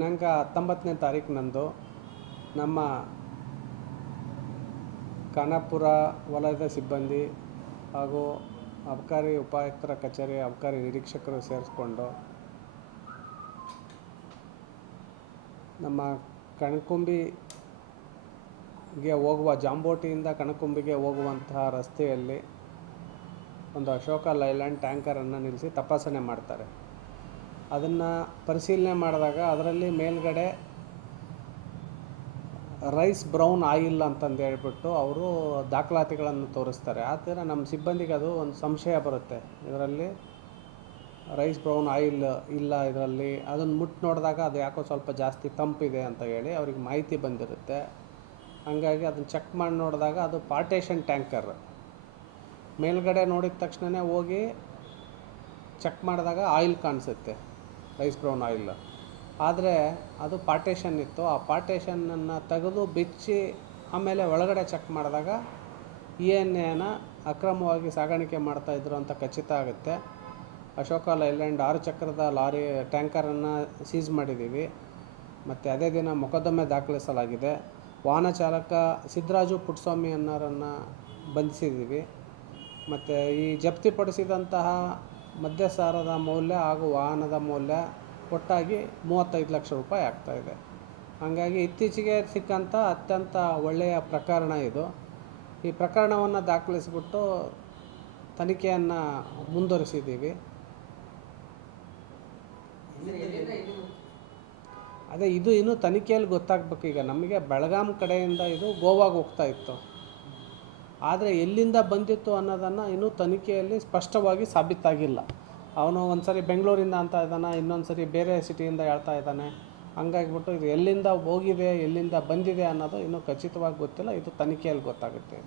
ದಿನಾಂಕ 19ನೇ ತಾರೀಕಿನಂದು ನಮ್ಮ ಖಾನಾಪುರ ವಲಯದ ಸಿಬ್ಬಂದಿ ಹಾಗೂ ಅಬಕಾರಿ ಉಪಾಯುಕ್ತರ ಕಚೇರಿ ಅಬಕಾರಿ ನಿರೀಕ್ಷಕರು ಸೇರಿಸ್ಕೊಂಡು ನಮ್ಮ ಕಣಕುಂಬಿಗೆ ಹೋಗುವ ಜಾಂಬೋಟಿಯಿಂದ ಕಣಕುಂಬಿಗೆ ಹೋಗುವಂತಹ ರಸ್ತೆಯಲ್ಲಿ ಒಂದು ಅಶೋಕ ಲೈಲ್ಯಾಂಡ್ ಟ್ಯಾಂಕರನ್ನು ನಿಲ್ಲಿಸಿ ತಪಾಸಣೆ ಮಾಡ್ತಾರೆ. ಅದನ್ನು ಪರಿಶೀಲನೆ ಮಾಡಿದಾಗ ಅದರಲ್ಲಿ ಮೇಲ್ಗಡೆ ರೈಸ್ ಬ್ರೌನ್ ಆಯಿಲ್ ಅಂತಂದು ಹೇಳ್ಬಿಟ್ಟು ಅವರು ದಾಖಲಾತಿಗಳನ್ನು ತೋರಿಸ್ತಾರೆ. ಆ ಥರ ನಮ್ಮ ಸಿಬ್ಬಂದಿಗೆ ಅದು ಒಂದು ಸಂಶಯ ಬರುತ್ತೆ, ಇದರಲ್ಲಿ ರೈಸ್ ಬ್ರೌನ್ ಆಯಿಲ್ ಇಲ್ಲ ಇದರಲ್ಲಿ. ಅದನ್ನು ಮುಟ್ಟು ನೋಡಿದಾಗ ಅದು ಯಾಕೋ ಸ್ವಲ್ಪ ಜಾಸ್ತಿ ತಂಪಿದೆ ಅಂತ ಹೇಳಿ ಅವ್ರಿಗೆ ಮಾಹಿತಿ ಬಂದಿರುತ್ತೆ. ಹಾಗಾಗಿ ಅದನ್ನು ಚೆಕ್ ಮಾಡಿ ನೋಡಿದಾಗ ಅದು ಪಾರ್ಟೇಷನ್ ಟ್ಯಾಂಕರ್. ಮೇಲ್ಗಡೆ ನೋಡಿದ ತಕ್ಷಣವೇ ಹೋಗಿ ಚೆಕ್ ಮಾಡಿದಾಗ ಆಯಿಲ್ ಕಾಣಿಸುತ್ತೆ, ರೈಸ್ ಬ್ರೌನ್ ಆಯಿಲ್. ಆದರೆ ಅದು ಪಾರ್ಟೇಷನ್ ಇತ್ತು. ಆ ಪಾರ್ಟೇಷನನ್ನು ತೆಗೆದು ಬಿಚ್ಚಿ ಆಮೇಲೆ ಒಳಗಡೆ ಚೆಕ್ ಮಾಡಿದಾಗ ENAನ ಅಕ್ರಮವಾಗಿ ಸಾಗಾಣಿಕೆ ಮಾಡ್ತಾಯಿದ್ರು ಅಂತ ಖಚಿತ ಆಗುತ್ತೆ. ಅಶೋಕ ಲೈಲ್ಯಾಂಡ್ 6 ಚಕ್ರದ ಲಾರಿ ಟ್ಯಾಂಕರನ್ನು ಸೀಸ್ ಮಾಡಿದ್ದೀವಿ. ಮತ್ತು ಅದೇ ದಿನ ಮೊಕದ್ದಮೆ ದಾಖಲಿಸಲಾಗಿದೆ. ವಾಹನ ಚಾಲಕ ಸಿದ್ದರಾಜು ಪುಟ್ಟಸ್ವಾಮಿ ಅನ್ನೋರನ್ನು ಬಂಧಿಸಿದ್ದೀವಿ. ಮತ್ತು ಈ ಜಪ್ತಿಪಡಿಸಿದಂತಹ ಮದ್ಯಸಾರದ ಮೌಲ್ಯ ಹಾಗೂ ವಾಹನದ ಮೌಲ್ಯ ಒಟ್ಟಾಗಿ 35 ಲಕ್ಷ ರೂಪಾಯಿ ಆಗ್ತಾಯಿದೆ. ಹಾಗಾಗಿ ಇತ್ತೀಚೆಗೆ ಸಿಕ್ಕಂಥ ಅತ್ಯಂತ ಒಳ್ಳೆಯ ಪ್ರಕರಣ ಇದು. ಈ ಪ್ರಕರಣವನ್ನು ದಾಖಲಿಸಿಬಿಟ್ಟು ತನಿಖೆಯನ್ನು ಮುಂದುವರಿಸಿದ್ದೀವಿ. ಅದೇ ಇದು ಇನ್ನೂ ತನಿಖೆಯಲ್ಲಿ ಗೊತ್ತಾಗಬೇಕು. ಈಗ ನಮಗೆ ಬೆಳಗಾಂ ಕಡೆಯಿಂದ ಇದು ಗೋವಾಗೆ ಹೋಗ್ತಾ ಇತ್ತು. ಆದರೆ ಎಲ್ಲಿಂದ ಬಂದಿತ್ತು ಅನ್ನೋದನ್ನು ಇನ್ನೂ ತನಿಖೆಯಲ್ಲಿ ಸ್ಪಷ್ಟವಾಗಿ ಸಾಬೀತಾಗಿಲ್ಲ. ಅವನು ಒಂದು ಸರಿ ಬೆಂಗಳೂರಿಂದ ಅಂತ ಇದ್ದಾನೆ, ಇನ್ನೊಂದು ಸರಿ ಬೇರೆ ಸಿಟಿಯಿಂದ ಹೇಳ್ತಾ ಇದ್ದಾನೆ. ಹಂಗಾಗಿಬಿಟ್ಟು ಇದು ಎಲ್ಲಿಂದ ಹೋಗಿದೆ ಎಲ್ಲಿಂದ ಬಂದಿದೆ ಅನ್ನೋದು ಇನ್ನೂ ಖಚಿತವಾಗಿ ಗೊತ್ತಿಲ್ಲ. ಇದು ತನಿಖೆಯಲ್ಲಿ ಗೊತ್ತಾಗುತ್ತೆ.